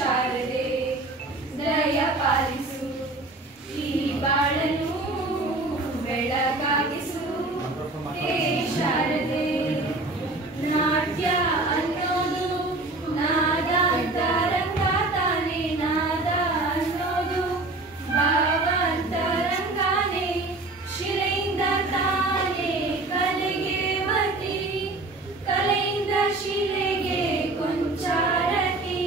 ಶಾರದೆ ದಯ ಪಾಲಿಸು, ಈ ಬಾಳನ್ನು ಬೆಳಗಾಗಿಸು. ಹೇ ಶಾರದೆ, ನಾಟ್ಯ ಅನ್ನೋದು ನಾದಾಂತರಂಗ ತಾನೆ, ನಾದ ಅನ್ನೋದು ಭಾವಾಂತರಂಗಾನೆ, ಶಿಲೆಯಿಂದ ತಾನೆ ಕಲೆಗೆ ಮತಿ, ಕಲೆಯಿಂದ ಶಿಲೆಗೆ ಕೊಂಚಾರತಿ,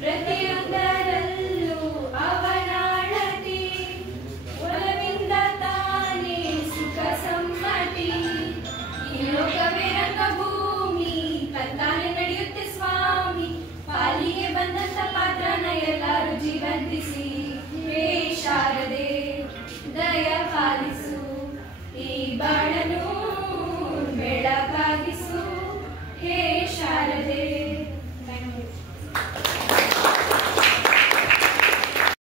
ಪ್ರತಿಯೊಂದರಲ್ಲೂ ಅವನಾಳತಿ, ಒಲವಿಂದ ತಾನೇ ಸುಖ ಸಮ್ಮತಿ. ಈ ಲೋಕವೇ ರಂಗಭೂಮಿ, ತಂತಾನೆ ನಡೆಯುತ್ತೆ ಸ್ವಾಮಿ, ಪಾಲಿಗೆ ಬಂದಂತ ಪಾತ್ರನ ಎಲ್ಲರೂ ಜೀವಂತಿಸಿ. ಹೇ ಶಾರದೆ ದಯ ಪಾಲಿಸು, ಈ ಬಾಳನ್ನು